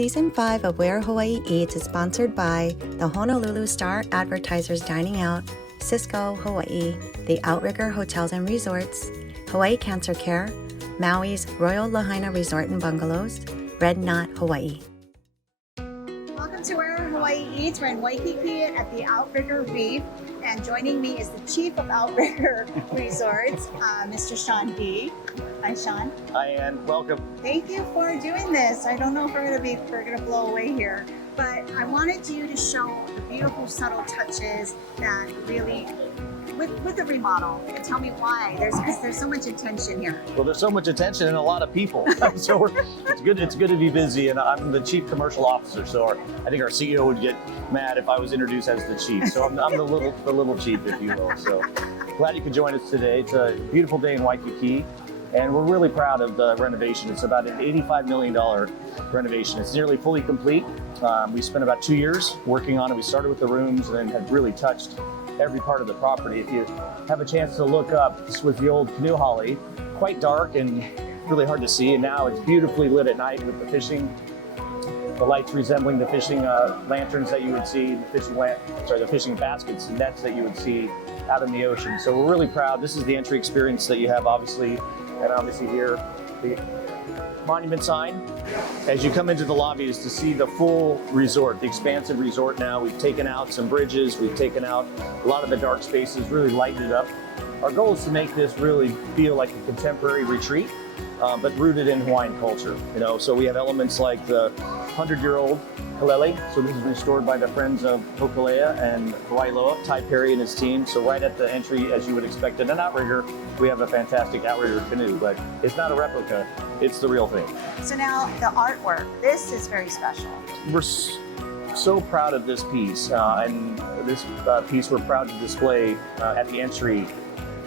Season 5 of Where Hawaii Eats is sponsored by the Honolulu Star Advertisers Dining Out, Cisco, Hawaii, the Outrigger Hotels and Resorts, Hawaii Cancer Care, Maui's Royal Lahaina Resort and Bungalows, Red Knot, Hawaii. Welcome to Where Hawaii Eats. We're in Waikiki at the Outrigger Reef, and joining me is the Chief of Outrigger Resorts, Mr. Sean D. Hi, Sean. Hi, Ann. Welcome. Thank you for doing this. I don't know if we're gonna blow away here, but I wanted you to show the beautiful subtle touches that really, with the remodel, and tell me why. Because there's so much attention here. Well, there's so much attention and a lot of people, so it's good. It's good to be busy, and I'm the Chief Commercial Officer. So I think our CEO would get mad if I was introduced as the Chief. So I'm the little Chief, if you will. So glad you could join us today. It's a beautiful day in Waikiki, and we're really proud of the renovation. It's about an $85 million renovation. It's nearly fully complete. We spent about 2 years working on it. We started with the rooms and then have really touched every part of the property. If you have a chance to look up, this was the old canoe holly, quite dark and really hard to see, and now it's beautifully lit at night with the lights resembling the fishing lanterns that you would see, the fishing baskets and nets that you would see out in the ocean. So we're really proud. This is the entry experience that you have, obviously, and obviously here, the monument sign. As you come into the lobby is to see the full resort, the expansive resort now. We've taken out some bridges, we've taken out a lot of the dark spaces, really lightened it up. Our goal is to make this really feel like a contemporary retreat, but rooted in Hawaiian culture. So we have elements like the 100-year-old hale. So this has been restored by the Friends of Hokulea and Hawaii Loa, Ty Perry and his team. So right at the entry, as you would expect in an outrigger, we have a fantastic outrigger canoe, but it's not a replica, it's the real thing. So now the artwork, this is very special. We're so proud of this piece, and this piece we're proud to display at the entry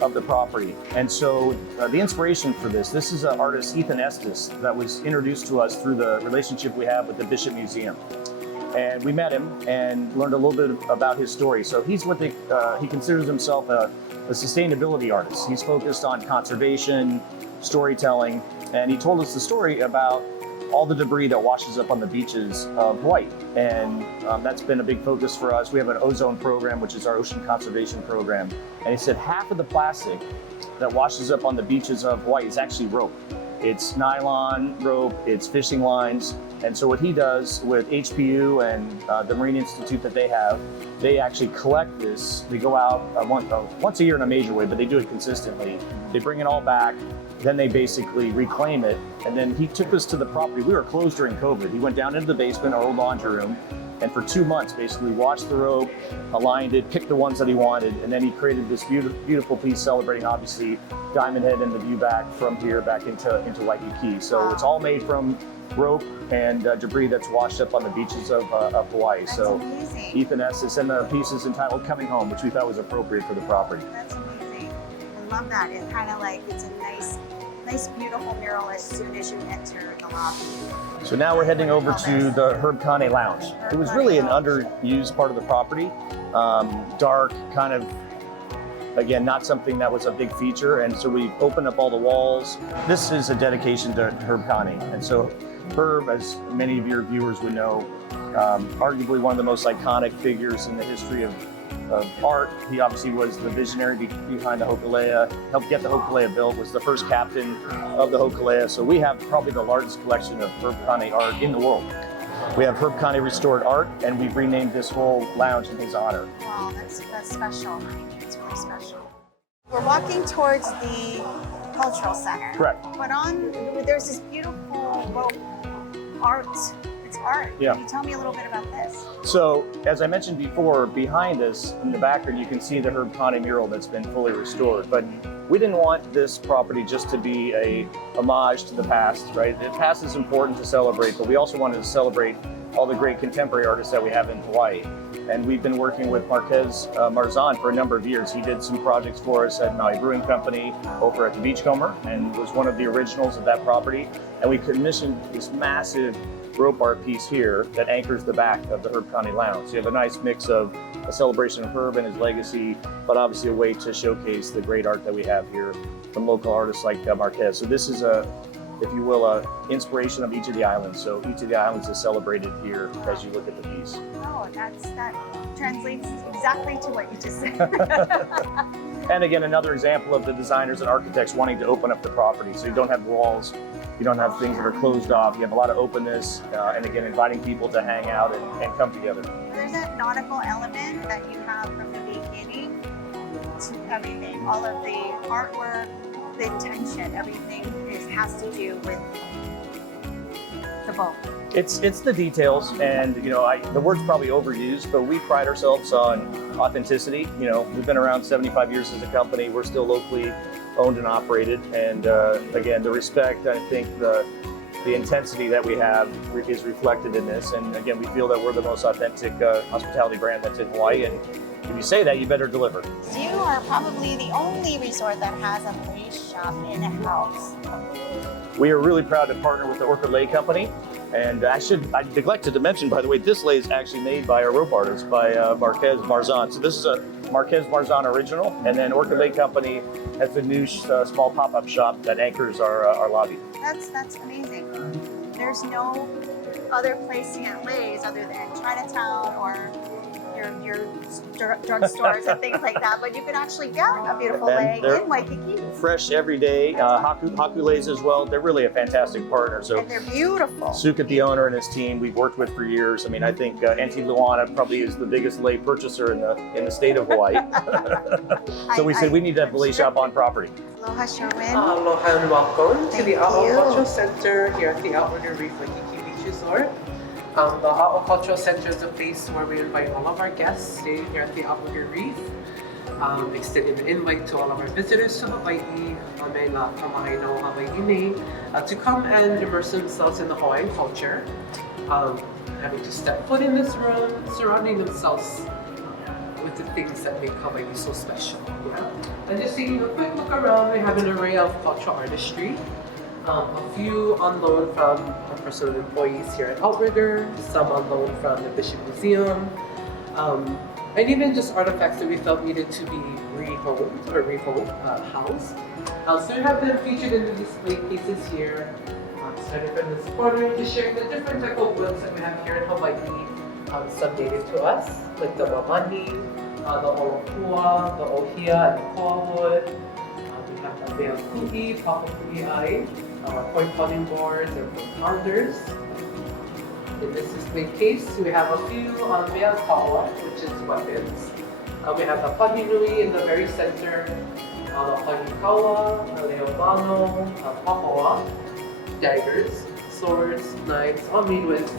of the property. And so the inspiration for this is an artist, Ethan Estes, that was introduced to us through the relationship we have with the Bishop Museum. And we met him and learned a little bit about his story. So he's what he considers himself a sustainability artist. He's focused on conservation, storytelling, and he told us the story about all the debris that washes up on the beaches of Hawaii. And that's been a big focus for us. We have an ozone program, which is our ocean conservation program. And he said half of the plastic that washes up on the beaches of Hawaii is actually rope. It's nylon rope, it's fishing lines. And so what he does with HPU and the Marine Institute that they have, they actually collect this. They go out once a year in a major way, but they do it consistently. They bring it all back. Then they basically reclaim it. And then he took us to the property. We were closed during COVID. He went down into the basement, our old laundry room, and for 2 months basically washed the rope, aligned it, picked the ones that he wanted, and then he created this beautiful piece celebrating obviously Diamond Head and the view back from here back into Waikiki. So it's all made from rope and debris that's washed up on the beaches of Hawaii. That's so amazing. Ethan Estes, and the piece is entitled Coming Home, which we thought was appropriate for the property. That's amazing. I love that. It's kind of like, it's a nice beautiful mural as soon as you enter the lobby. So now we're heading over to the Herb Kane Lounge. It was really an underused part of the property. Dark, kind of, again, not something that was a big feature. And so we opened up all the walls. This is a dedication to Herb Kane. And so Herb, as many of your viewers would know, arguably one of the most iconic figures in the history of art. He obviously was the visionary behind the Hokulea, helped get the Hokulea built, was the first captain of the Hokulea. So we have probably the largest collection of Herb Kane art in the world. We have Herb Kane restored art, and we've renamed this whole lounge in his honor. Wow, that's special. It's really special. We're walking towards the cultural center. Correct. But there's this beautiful rope art. Art. Yeah. Can you tell me a little bit about this? So, as I mentioned before, behind us in the background, you can see the Herb Kane mural that's been fully restored. But we didn't want this property just to be a homage to the past, right? The past is important to celebrate, but we also wanted to celebrate all the great contemporary artists that we have in Hawaii. And we've been working with Marquez Marzan for a number of years. He did some projects for us at Maui Brewing Company over at the Beachcomber and was one of the originals of that property. And we commissioned this massive rope art piece here that anchors the back of the Herb Kane Lounge. So you have a nice mix of a celebration of Herb and his legacy, but obviously a way to showcase the great art that we have here from local artists like Marquez. So this is a if you will, a inspiration of each of the islands. So each of the islands is celebrated here as you look at the piece. Oh, that translates exactly to what you just said. And again, another example of the designers and architects wanting to open up the property. So you don't have walls, you don't have things that are closed off, you have a lot of openness, and again, inviting people to hang out and come together. There's that nautical element that you have from the beginning to everything. All of the artwork, the intention, everything has to do with the boat. It's the details, and the word's probably overused, but we pride ourselves on authenticity. We've been around 75 years as a company. We're still locally owned and operated, and again, the respect, I think the intensity that we have is reflected in this. And again, we feel that we're the most authentic hospitality brand that's in Hawaii, and if you say that, you better deliver. You are probably the only resort that has a place shop in-house. We are really proud to partner with the Orchid Lei Company. And I neglected to mention, by the way, this lei is actually made by our rope artist, by Marquez Marzan. So this is a Marquez Marzan original, and then Orchid Lei Company has a new small pop-up shop that anchors our lobby. That's amazing. There's no other place to get leis other than Chinatown or your drugstores and things like that, but you can actually get a beautiful lei in Waikiki. Fresh every day. Haku leis as well. They're really a fantastic partner. So and they're beautiful. Sukat, the owner, and his team, we've worked with for years. I mean, I think Auntie Luana probably is the biggest lei purchaser in the state of Hawaii. So we said we need to have the lei shop on property. Aloha, Sherwin. Aloha and welcome to the Thank you. Cultural Center here at the Outrigger Reef Waikiki Beach Resort. The A'o Cultural Center is a place where we invite all of our guests staying here at the Outrigger Reef. Extending an invite to all of our visitors to Hawaii, to come and immerse themselves in the Hawaiian culture, having to step foot in this room, surrounding themselves with the things that make Hawaii so special. Yeah? And just taking a quick look around, we have an array of cultural artistry. A few on loan from our personal employees here at Outrigger, some on loan from the Bishop Museum, and even just artifacts that we felt needed to be housed. So we have them featured in the display cases here. Starting from this corner, just sharing the different type of woods that we have here in Hawaii, some native to us, like the mamani, the olopua, the ohia, and the koa wood. We have the mea ku'i, papa ku'i ai, point pounding boards and point pounders. In this display case, we have a few mea kaua, which is weapons. We have the pahinui in the very center, the pahikawa, the leomano, pahoa, daggers, swords, knives, all made with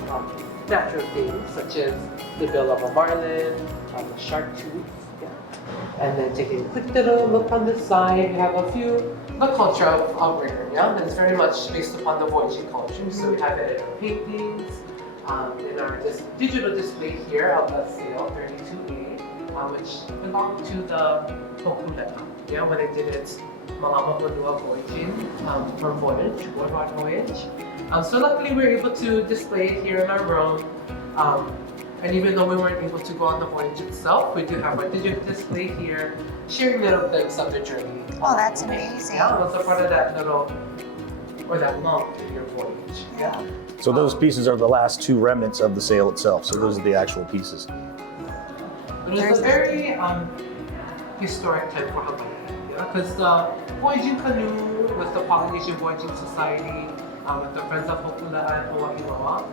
natural things such as the bill of a marlin, the shark tooth. Yeah. And then taking a quick little look on this side, we have a few, the culture of Outrigger, yeah? That's very much based upon the voyaging culture. So we have it in our paintings, in our digital display here of the sail 32A, which belonged to the Hokulea, yeah, when they did its Malama Honua voyaging voyage, worldwide voyage. So luckily we were able to display it here in our room. And even though we weren't able to go on the voyage itself, we do have our digital display here, sharing little things of the journey. Oh, that's amazing. Yeah, that's a part of that little, or that lump in your voyage. Yeah. So those pieces are the last two remnants of the sail itself. So those are the actual pieces. But it's a very historic time for Hawaii, because the voyaging canoe with the Polynesian Voyaging Society, with the Friends of Hopula and Hawaii Loa,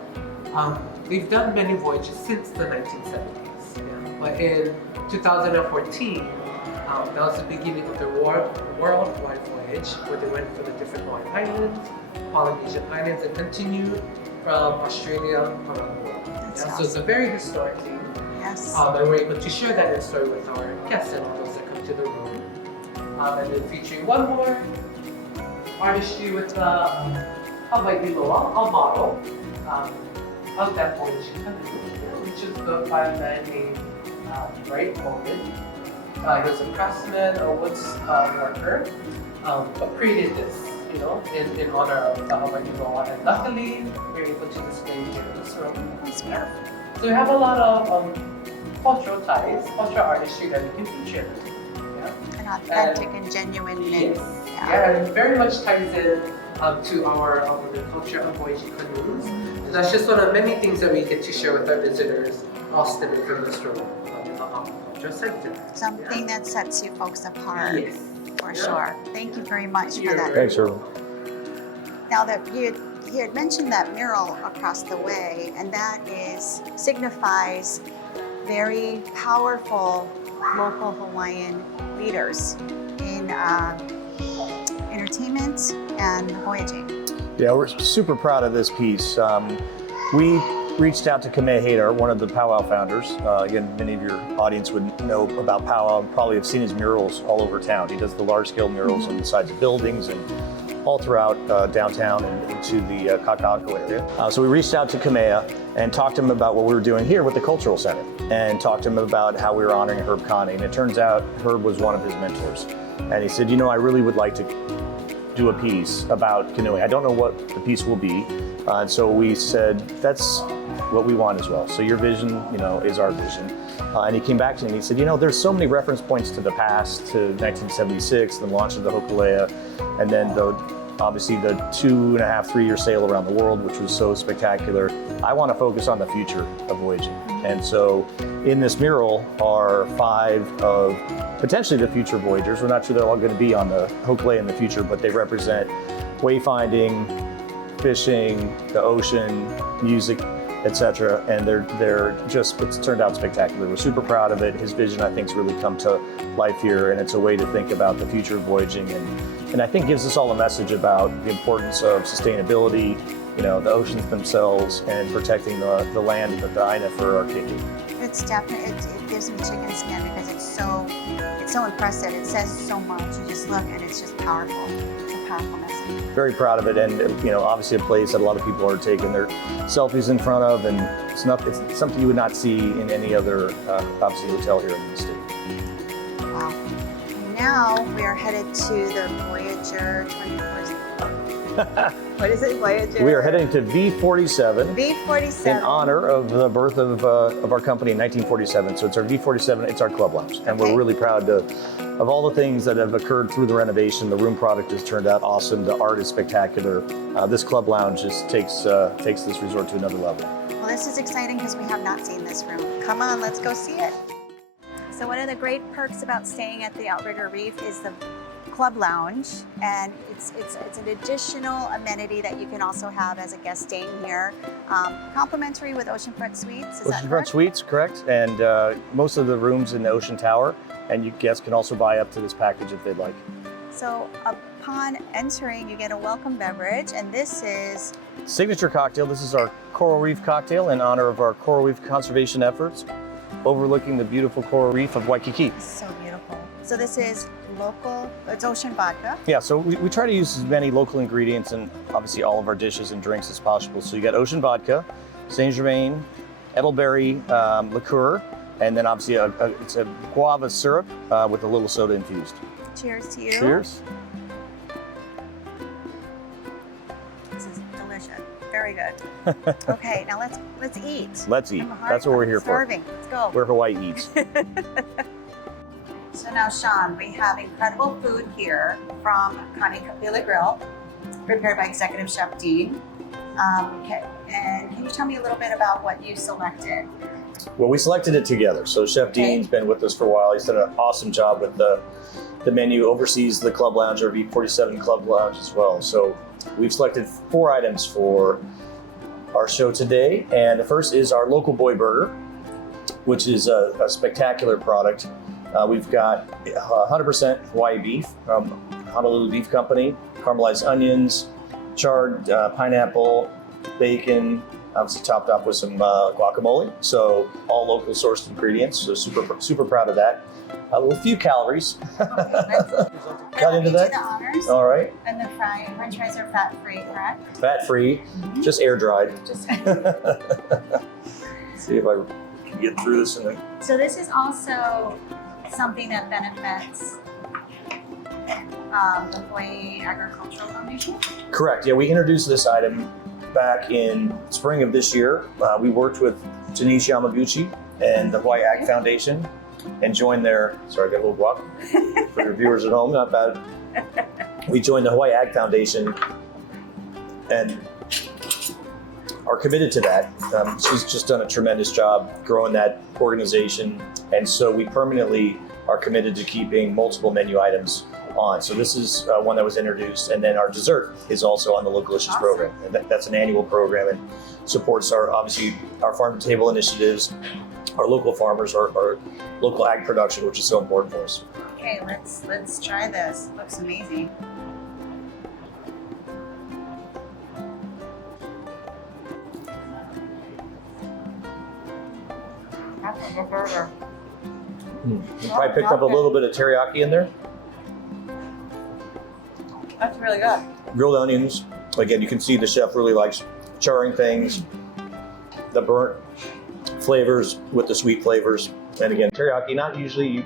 they've done many voyages since the 1970s. Yeah. But in 2014, that was the beginning of their worldwide voyage, where they went for the different Hawaiian Islands, Polynesian Islands, and continued from Australia around the world. Yeah. So it's a very historic thing. Yes. And we're able to share that story with our guests and those that come to the room. And then featuring one more artistry with the Hawaii Loa, a model of that voyaging canoe, which is the 5-man named Bright Owen. He was a craftsman, a woods worker, but created this, in honor of the Hawaii Loa. And luckily, we're able to display here in this room. That's beautiful. So we have a lot of cultural ties, cultural artistry that we can feature. Yeah? And authentic and genuineness. Yes. Yeah, and it very much ties in to our the culture of Hawaiian canoes. So that's just one of many things that we get to share with our visitors, all stemming from this room in the Aquaculture Center. Something that sets you folks apart. Yes. For sure. Thank you very much for that. Thanks, Irwin. Now that you had mentioned that mural across the way, and that signifies very powerful local Hawaiian leaders in entertainment and voyaging. Yeah, we're super proud of this piece. We reached out to Kamiya, one of the Powwow founders. Again, many of your audience would know about Powwow and probably have seen his murals all over town. He does the large-scale murals on the sides of buildings and all throughout downtown and into the Kaka'ako area. So we reached out to Kamiya and talked to him about what we were doing here with the Cultural Center and talked to him about how we were honoring Herb Kani. And it turns out Herb was one of his mentors. And he said, you know, I really would like to do a piece about canoeing. I don't know what the piece will be. And so we said, that's what we want as well. So your vision, you know, is our vision. And he came back to me and he said, you know, there's so many reference points to the past, to 1976, the launch of the Hokulea, and then obviously the 2.5, 3-year sail around the world, which was so spectacular. I want to focus on the future of voyaging. And so in this mural are 5 of potentially the future voyagers. We're not sure they're all going to be on the Hokulea in the future, but they represent wayfinding, fishing, the ocean, music, etc. And they're just, it's turned out spectacular. We're super proud of it. His vision, I think, has really come to life here, and it's a way to think about the future of voyaging, and I think gives us all a message about the importance of sustainability, you know, the oceans themselves, and protecting the land that the Aina for our keiki. It's definitely, it gives me chicken skin because it's so impressive. It says so much. You just look and it's just powerful. It's a powerful message. Very proud of it, and you know, obviously a place that a lot of people are taking their selfies in front of, and it's something you would not see in any other obviously hotel here in the state. Wow. And now we are headed to the Voyager 24. What is it, Voyager? We are heading to V47. V47. In honor of the birth of our company in 1947. So it's our V47, it's our club lounge. And we're really proud of all the things that have occurred through the renovation. The room product has turned out awesome. The art is spectacular. This club lounge just takes this resort to another level. Well, this is exciting because we have not seen this room. Come on, let's go see it. So one of the great perks about staying at the Outrigger Reef is the club lounge, and it's an additional amenity that you can also have as a guest staying here. Complimentary with oceanfront suites, is that correct? Oceanfront suites, correct. And most of the rooms in the Ocean Tower, and you guests can also buy up to this package if they'd like. So upon entering, you get a welcome beverage, and this is signature cocktail. This is our coral reef cocktail in honor of our coral reef conservation efforts, overlooking the beautiful coral reef of Waikiki. so beautiful. So this is local, it's ocean vodka. Yeah, so we try to use as many local ingredients in obviously all of our dishes and drinks as possible. So you got ocean vodka, Saint Germain, Edelberry liqueur, and then obviously it's a guava syrup with a little soda infused. Cheers to you. Cheers. This is delicious. Very good. Okay, now let's eat. Let's eat. That's what we're here for. Starving. Let's go. Where Hawaii eats. So now, Sean, we have incredible food here from Kani Ka Pila Grille, prepared by Executive Chef Dean. And can you tell me a little bit about what you selected? Well, we selected it together. So Chef Dean's been with us for a while. He's done an awesome job with the menu, oversees the Club Lounge, our V47 Club Lounge as well. So we've selected 4 items for our show today. And the first is our local boy burger, which is a spectacular product. We've got 100% Hawaii beef from Honolulu Beef Company, caramelized onions, charred pineapple, bacon, obviously topped off with some guacamole. So all local sourced ingredients. So super proud of that. A few calories. Got into that? The honors. All right. And the French fries are fat-free, correct? Fat-free, just air dried. Just See if I can get through this. So this is also something that benefits the Hawaii Agricultural Foundation? Correct. Yeah, we introduced this item back in spring of this year. We worked with Janice Yamaguchi and the Hawaii Ag Foundation and joined their, sorry, I got a little guac for your viewers at home, not bad. We joined the Hawaii Ag Foundation and are committed to that. She's just done a tremendous job growing that organization, and so we permanently are committed to keeping multiple menu items on. So this is one that was introduced, and then our dessert is also on the Localicious program, and that's an annual program and supports obviously our farm to table initiatives, our local farmers, our local ag production, which is so important for us. Okay, let's try this. Looks amazing. That's a good burger. You probably picked up a little bit of teriyaki in there. That's really good. Grilled onions. Again, you can see the chef really likes charring things, the burnt flavors with the sweet flavors. And again, teriyaki, not usually you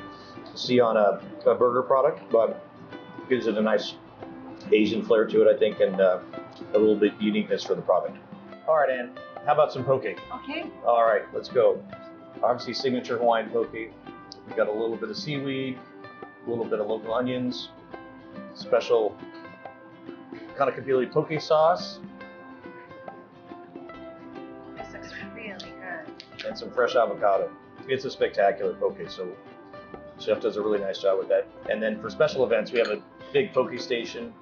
see on a burger product, but gives it a nice Asian flair to it, I think, and a little bit uniqueness for the product. All right, Ann, how about some poke? Okay. All right, let's go. Obviously, signature Hawaiian poke. We've got a little bit of seaweed, a little bit of local onions, special Kani Ka Pila poke sauce, This looks really good. and some fresh avocado. It's a spectacular poke, so chef does a really nice job with that. And then for special events, we have a big poke station.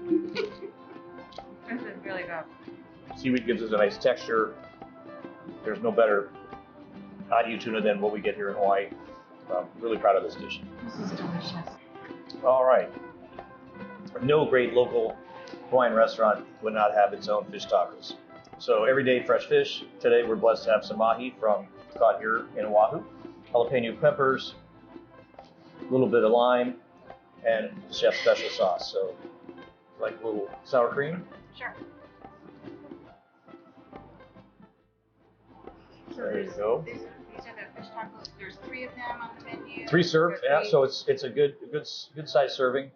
This is really good. Seaweed gives us a nice texture. There's no better Adiu tuna than what we get here in Hawaii. Really proud of this dish. This is delicious. All right. No great local Hawaiian restaurant would not have its own fish tacos. So everyday fresh fish. Today we're blessed to have some mahi caught here in Oahu. Jalapeno peppers, a little bit of lime, and chef's special sauce. So like a little sour cream. Sure. There you go. These are the fish tacos. There's 3 of them on the menu. 3 served, Or yeah. three. So it's a good size serving.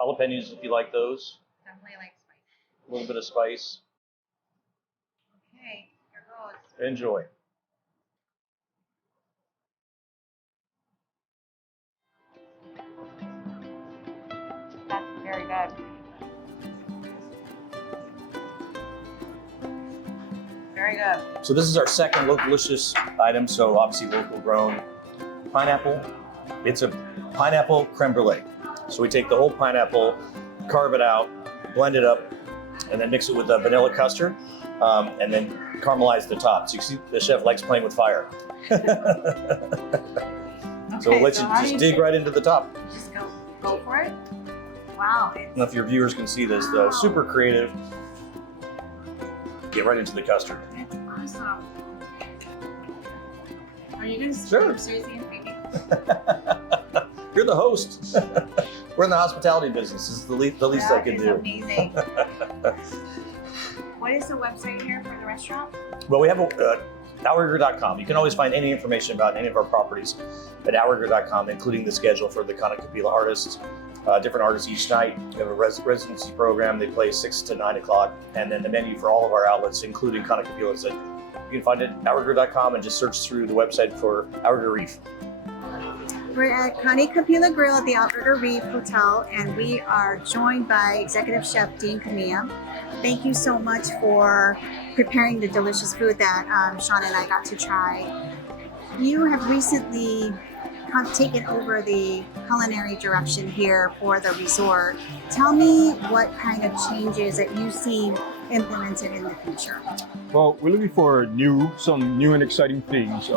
Jalapenos if you like those. Definitely like spicy. A little bit of spice. Okay, here goes. Enjoy. That's very good. Very good. So this is our second Localicious item. So obviously local grown pineapple. It's a pineapple creme brulee. So we take the whole pineapple, carve it out, blend it up, and then mix it with the vanilla custard, and then caramelize the top. So you see the chef likes playing with fire. So we'll let you how do just dig right into the top. Just go for it. Wow. I don't know if your viewers can see this though. Super creative. Get right into the custard. It's awesome. Are you guys Sure. seriously and baby? You're the host. We're in the hospitality business. This is the least I can do. That is amazing. What is the website here for the restaurant? Well, we have Outrigger.com. You can always find any information about any of our properties at Outrigger.com, including the schedule for the Kani Ka Pila artists. Different artists each night. We have a residency program. They play 6 to 9 o'clock. And then the menu for all of our outlets, including Kani Ka Pila, you can find it at Outrigger.com and just search through the website for Outrigger Reef. We're at Kani Ka Pila Grille at the Outrigger Reef Hotel, and we are joined by Executive Chef Dean Kamiya. Thank you so much for preparing the delicious food that Sean and I got to try. You have recently taken over the culinary direction here for the resort. Tell me what kind of changes that you see implemented in the future. Well, we're looking for some new and exciting things.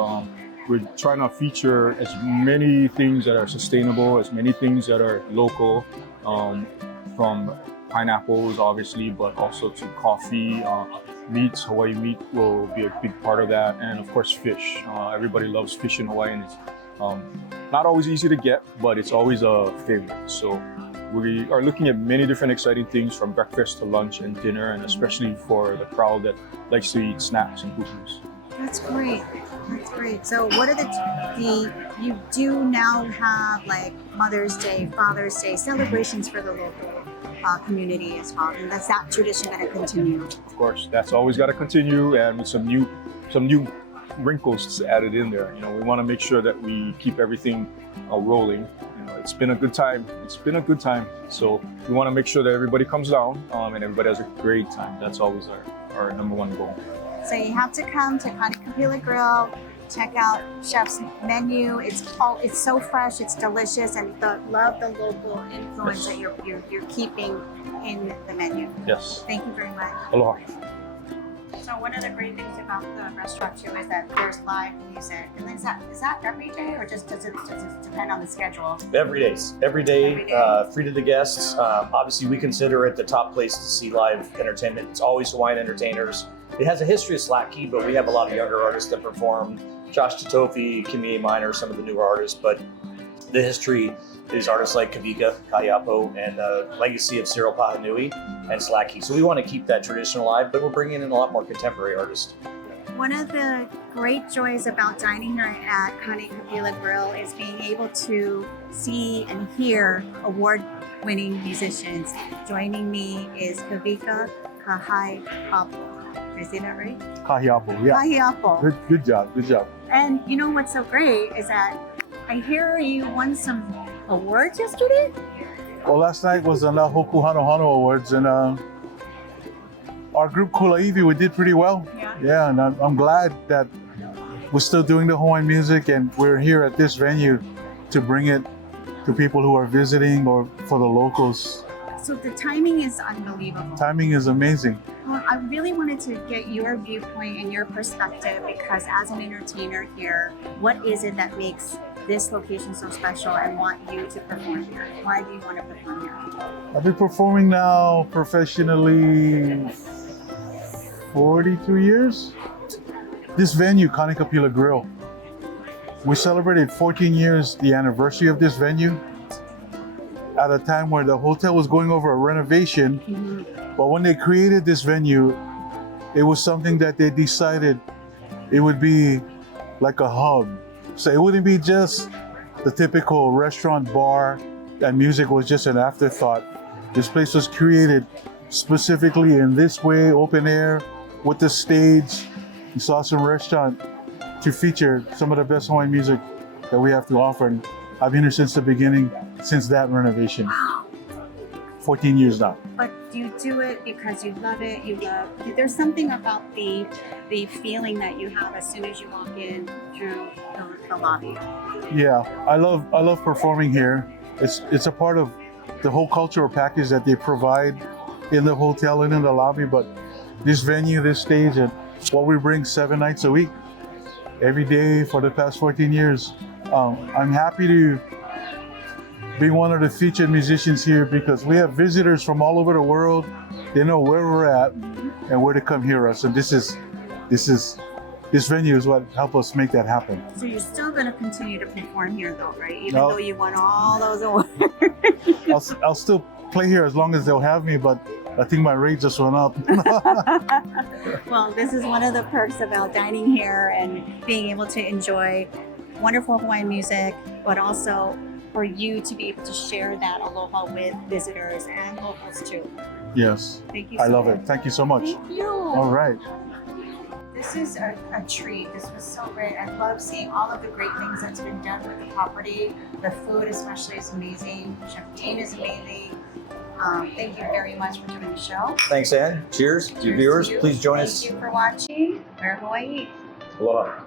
We're trying to feature as many things that are sustainable, as many things that are local, from pineapples, obviously, but also to coffee, meats. Hawaii meat will be a big part of that, and of course, fish. Everybody loves fish in Hawaii, and it's not always easy to get, but it's always a favorite. So we are looking at many different exciting things from breakfast to lunch and dinner, and especially for the crowd that likes to eat snacks and cookies. That's great. That's great. So what are you do now have like Mother's Day, Father's Day celebrations for the local community as well, and that tradition going to continue? Of course, that's always got to continue, and with some new wrinkles added in there. You know, we want to make sure that we keep everything rolling. You know, it's been a good time. It's been a good time. So we want to make sure that everybody comes down and everybody has a great time. That's always our number one goal. So you have to come to Kani Ka Pila Grille, check out Chef's menu. It's so fresh, it's delicious, and love the local influence that you're keeping in the menu. Yes. Thank you very much. Aloha. So one of the great things about the restaurant too is that there's live music. And is that every day, or just does it depend on the schedule? Every day, free to the guests. Obviously, we consider it the top place to see live entertainment. It's always Hawaiian entertainers. It has a history of slack key, but we have a lot of younger artists that perform. Josh Chitofi, Kamiya Minor, some of the newer artists, but the history is artists like Kavika, Kayapo, and legacy of Cyril Pahanui and slack key. So we want to keep that tradition alive, but we're bringing in a lot more contemporary artists. One of the great joys about dining here at Kani Ka Pila Grille is being able to see and hear award-winning musicians. Joining me is Kavika Kahiapo. Did I say that right? Kahiapo, yeah. Kahiapo. Good job, good job. And you know what's so great is that I hear you won some awards yesterday? Well, last night was the Hoku Hano Hano Awards, and our group Kulaivi, we did pretty well. Yeah, and I'm glad that we're still doing the Hawaiian music, and we're here at this venue to bring it to people who are visiting or for the locals. So the timing is unbelievable. Timing is amazing. Well, I really wanted to get your viewpoint and your perspective, because as an entertainer here, what is it that makes this location so special and want you to perform here? Why do you want to perform here? I've been performing now professionally 42 years. This venue, Kani Ka Pila Grille, we celebrated 14 years, the anniversary of this venue, at a time where the hotel was going over a renovation. But when they created this venue, it was something that they decided it would be like a hub. So it wouldn't be just the typical restaurant bar and music was just an afterthought. This place was created specifically in this way, open air, with the stage. It's an awesome restaurant to feature some of the best Hawaiian music that we have to offer. And I've been here since the beginning, since that renovation. 14 years now. But do you do it because you love it? There's something about the feeling that you have as soon as you walk in through the lobby. Yeah, I love performing here. It's a part of the whole cultural package that they provide in the hotel and in the lobby. But this venue, this stage, and what we bring 7 nights a week, every day for the past 14 years. I'm happy to be one of the featured musicians here because we have visitors from all over the world. They know where we're at and where to come hear us. And this venue is what helped us make that happen. So you're still going to continue to perform here though, right? Even though you won all those awards. I'll still play here as long as they'll have me, but I think my rate just went up. Well, this is one of the perks about dining here and being able to enjoy wonderful Hawaiian music, but also for you to be able to share that aloha with visitors and locals too. Yes. Thank you. I love it. Thank you so much. Thank you. All right. This is a treat. This was so great. I love seeing all of the great things that's been done with the property. The food especially is amazing. Chef Dean is amazing. Thank you very much for doing the show. Thanks, Ann. Cheers to Cheers viewers. to you. Please join us. Thank you for watching. We're Hawaii. Aloha.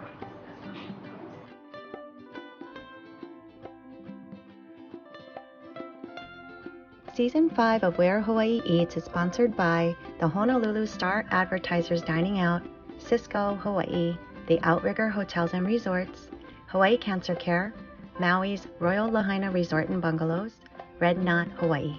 Season 5 of Where Hawaii Eats is sponsored by the Honolulu Star Advertisers Dining Out, Cisco, Hawaii, the Outrigger Hotels and Resorts, Hawaii Cancer Care, Maui's Royal Lahaina Resort and Bungalows, Red Knot, Hawaii.